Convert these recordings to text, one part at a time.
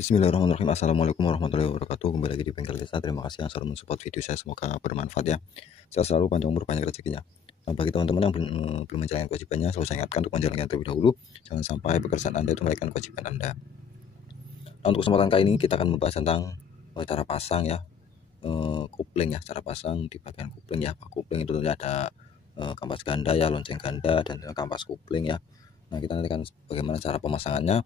Bismillahirrahmanirrahim. Assalamualaikum warahmatullahi wabarakatuh. Kembali lagi di Bengkel Desa. Terima kasih yang selalu mensupport video saya. Semoga bermanfaat ya. Saya selalu panjang umur, banyak rezekinya. Nah, bagi teman-teman yang belum menjalankan kewajibannya, selalu saya ingatkan untuk menjalankan terlebih dahulu. Jangan sampai pekerjaan Anda itu melewatkan kewajiban Anda. Nah, untuk kesempatan kali ini kita akan membahas tentang cara pasang ya, kopling ya, cara pasang di bagian kopling ya. Kopling itu tentunya ada kampas ganda ya, lonceng ganda, dan kampas kopling ya. Nah, kita nanti akan bagaimana cara pemasangannya.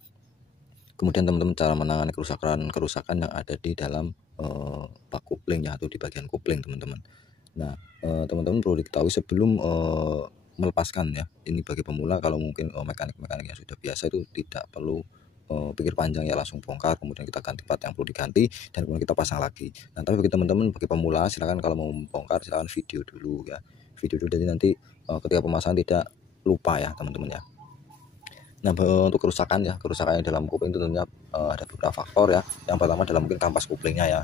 Kemudian teman-teman cara menangani kerusakan yang ada di dalam bak kopling ya, atau di bagian kopling teman-teman. Nah, teman-teman perlu diketahui sebelum melepaskan ya, ini bagi pemula. Kalau mungkin mekanik-mekanik yang sudah biasa itu tidak perlu pikir panjang ya, langsung bongkar kemudian kita ganti part yang perlu diganti dan kemudian kita pasang lagi. Nah, tapi bagi teman-teman, bagi pemula, silakan kalau mau bongkar silakan video dulu ya, video dulu, jadi nanti ketika pemasangan tidak lupa ya teman-teman ya. Nah, untuk kerusakan ya, kerusakan yang dalam kopling itu tentunya ada beberapa faktor ya. Yang pertama adalah mungkin kampas koplingnya ya.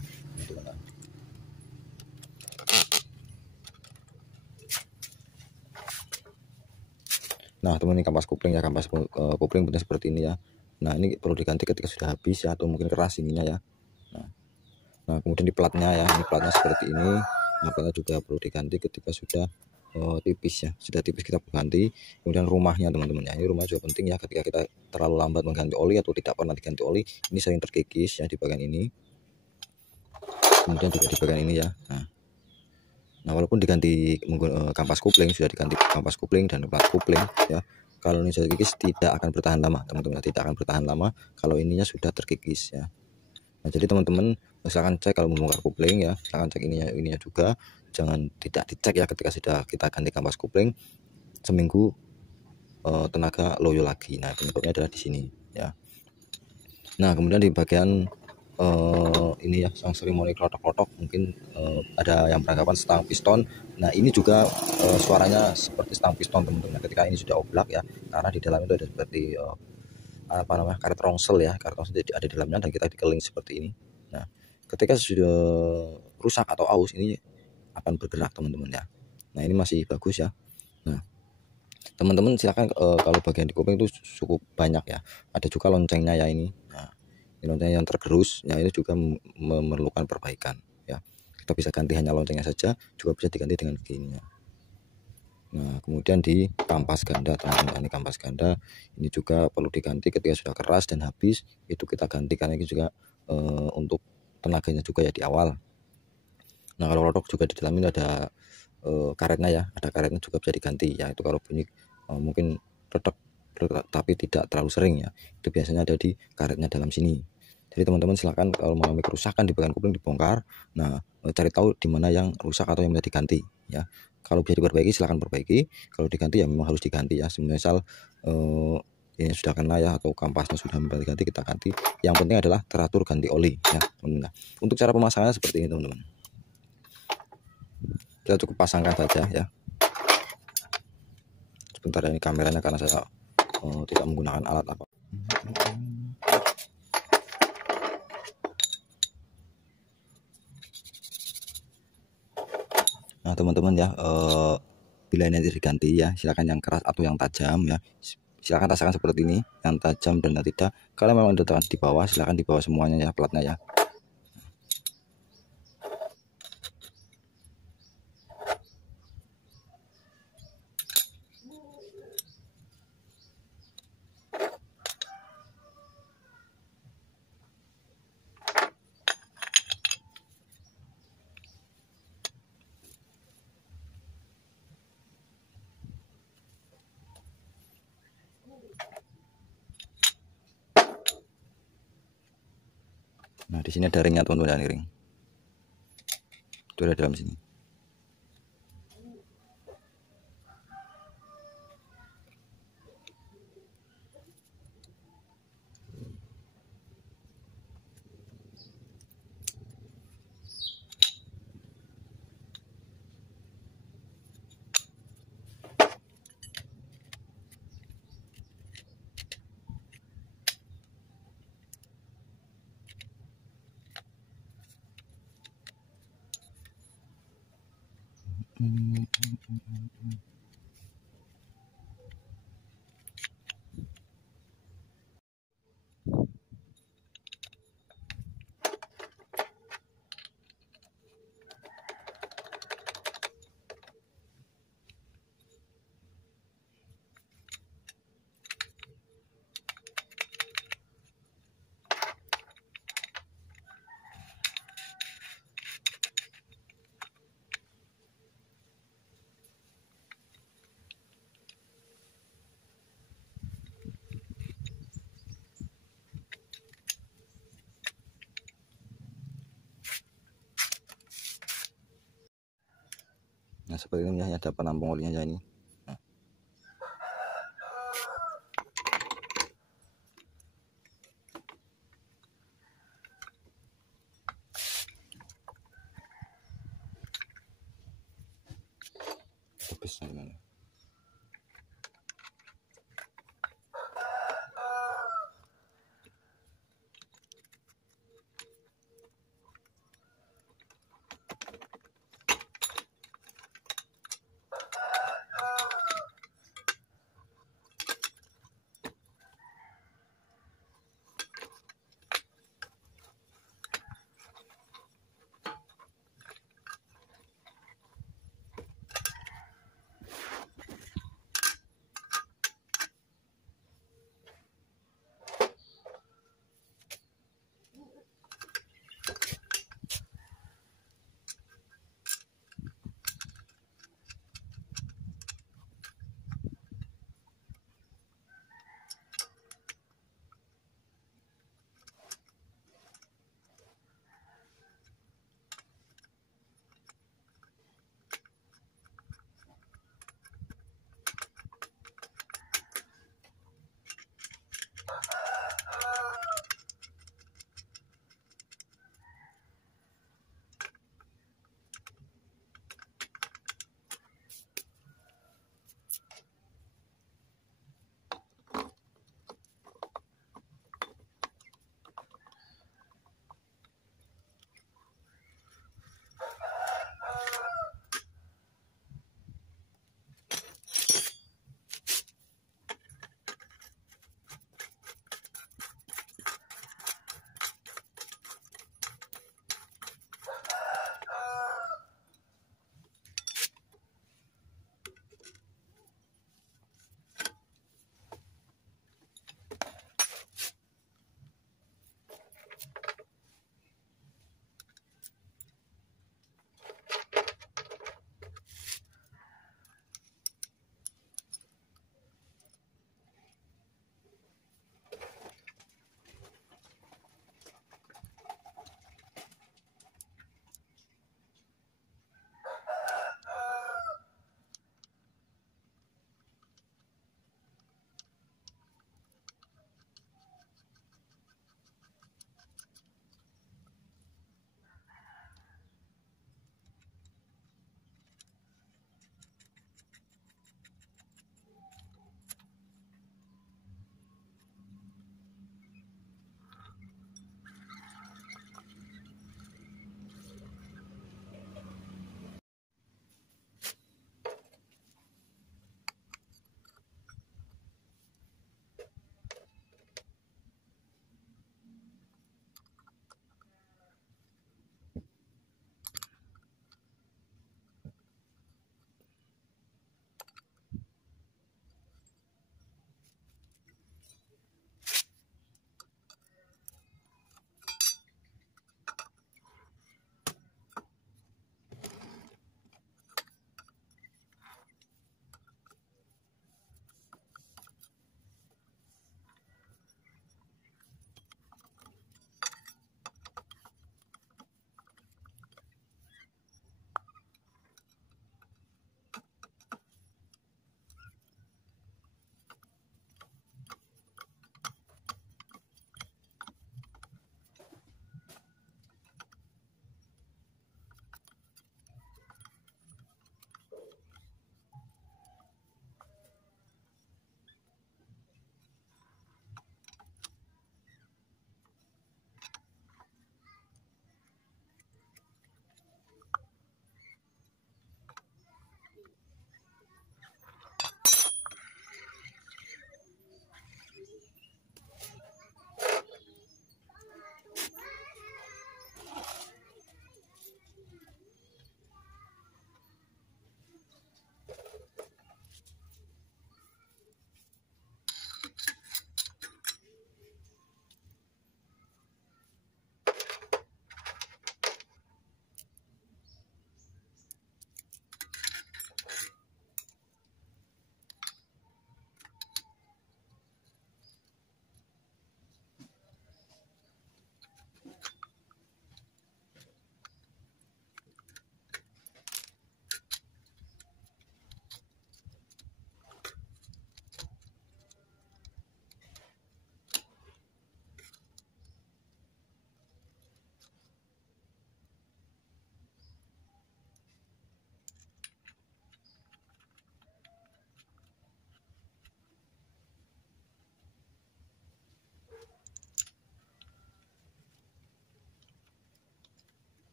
Nah, teman, ini kampas kopling ya, kampas kopling bentuknya seperti ini ya. Nah, ini perlu diganti ketika sudah habis ya, atau mungkin keras ininya ya. Nah, kemudian di platnya ya, ini platnya seperti ini. Nah, platnya juga perlu diganti ketika sudah tipis ya, sudah tipis kita ganti. Kemudian rumahnya teman-teman ya, ini rumah juga penting ya. Ketika kita terlalu lambat mengganti oli atau tidak pernah diganti oli, ini sering terkikis ya di bagian ini, kemudian juga di bagian ini ya. Nah, walaupun diganti kampas kopling, sudah diganti kampas kopling dan plat kopling ya, kalau ini sudah terkikis tidak akan bertahan lama teman-teman, tidak akan bertahan lama kalau ininya sudah terkikis ya. Nah, jadi teman-teman misalkan cek kalau membongkar kopling ya, misalkan cek ininya juga, jangan tidak dicek ya ketika sudah kita ganti kampas kopling seminggu tenaga loyo lagi. Nah, penyebabnya adalah di sini ya. Nah, kemudian di bagian ini ya, yang sering mulai klotok-klotok, mungkin ada yang beranggapan stang piston. Nah, ini juga suaranya seperti stang piston teman-teman ketika ini sudah oblak ya, karena di dalam itu ada seperti apa namanya, karet rongsel ya, karet rongsel ada di dalamnya dan kita dikeling seperti ini. Nah, ketika sudah rusak atau aus, ini akan bergerak teman-teman ya. Nah, ini masih bagus ya. Nah, teman-teman silakan kalau bagian di kopling itu cukup banyak ya, ada juga loncengnya ya ini. Nah, ini lonceng yang tergerus ya, ini juga memerlukan perbaikan ya. Kita bisa ganti hanya loncengnya saja, juga bisa diganti dengan begininya. Nah, kemudian di kampas ganda teman-teman, ini kampas ganda ini juga perlu diganti ketika sudah keras dan habis, itu kita ganti karena ini juga untuk tenaganya juga ya di awal. Nah, kalau rodok juga di dalam ini ada karetnya ya, ada karetnya juga bisa diganti ya. Itu kalau bunyi mungkin retak tapi tidak terlalu sering ya, itu biasanya ada di karetnya dalam sini. Jadi teman-teman silakan kalau mengalami kerusakan di bagian kopling dibongkar. Nah, cari tahu di mana yang rusak atau yang bisa diganti ya. Kalau bisa diperbaiki silakan perbaiki, kalau diganti ya memang harus diganti ya. Semisal ini sudah kena ya, atau kampasnya sudah diganti, kita ganti. Yang penting adalah teratur ganti oli ya teman-teman. Untuk cara pemasangannya seperti ini teman-teman, kita cukup pasangkan saja ya. Sebentar, ini kameranya karena saya tidak menggunakan alat apa. Nah, teman-teman ya, bila ini diganti ya, silakan yang keras atau yang tajam ya, silakan rasakan seperti ini, yang tajam dan yang tidak. Kalau memang diletakkan di bawah, silakan di bawah semuanya ya platnya ya. Nah, di sini ada ringnya teman-teman, ring itu ada dalam sini. seperti ini ya, ada penampung olinya ya ini. Nah. Besar mana?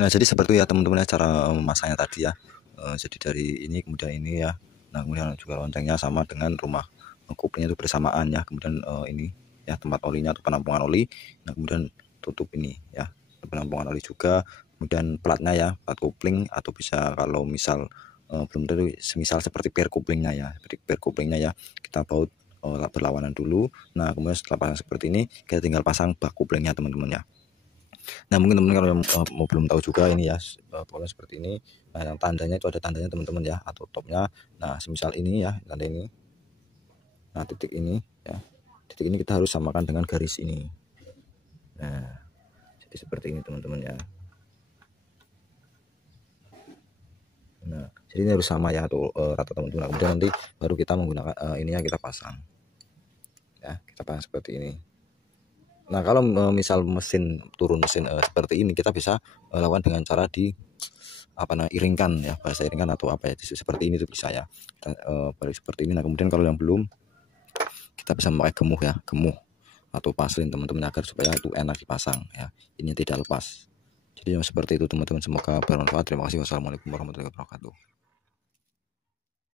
Nah, jadi seperti ya teman-teman ya cara memasangnya tadi ya. Jadi dari ini kemudian ini ya. Nah, kemudian juga loncengnya sama dengan rumah kuplingnya itu bersamaan ya. Kemudian ini ya tempat olinya atau penampungan oli. Nah, kemudian tutup ini ya, penampungan oli juga. Kemudian platnya ya, plat kupling atau bisa kalau misal belum tentu semisal seperti per kuplingnya ya. Seperti per kuplingnya ya, kita baut berlawanan dulu. Nah, kemudian setelah pasang seperti ini, kita tinggal pasang bak kuplingnya teman-teman ya. Nah, mungkin teman-teman kalau yang mau belum tahu juga ini ya, pokoknya seperti ini. Nah, yang tandanya itu ada tandanya teman-teman ya, atau topnya. Nah, semisal ini ya, tanda ini. Nah, titik ini ya. Titik ini kita harus samakan dengan garis ini. Nah, jadi seperti ini teman-teman ya. Nah, jadi ini harus sama ya atau rata teman-teman. Kemudian nanti baru kita menggunakan ini ya, kita pasang. Ya, kita pasang seperti ini. Nah, kalau misal mesin turun mesin seperti ini, kita bisa lakukan dengan cara di iringkan ya, bahasa iringkan atau apa ya, seperti ini tuh bisa ya. Balik seperti ini. Nah, kemudian kalau yang belum, kita bisa memakai gemuh ya, gemuh atau paslin teman-teman agar supaya itu enak dipasang ya, ini tidak lepas. Jadi seperti itu teman-teman, semoga bermanfaat. Terima kasih. Wassalamualaikum warahmatullahi wabarakatuh.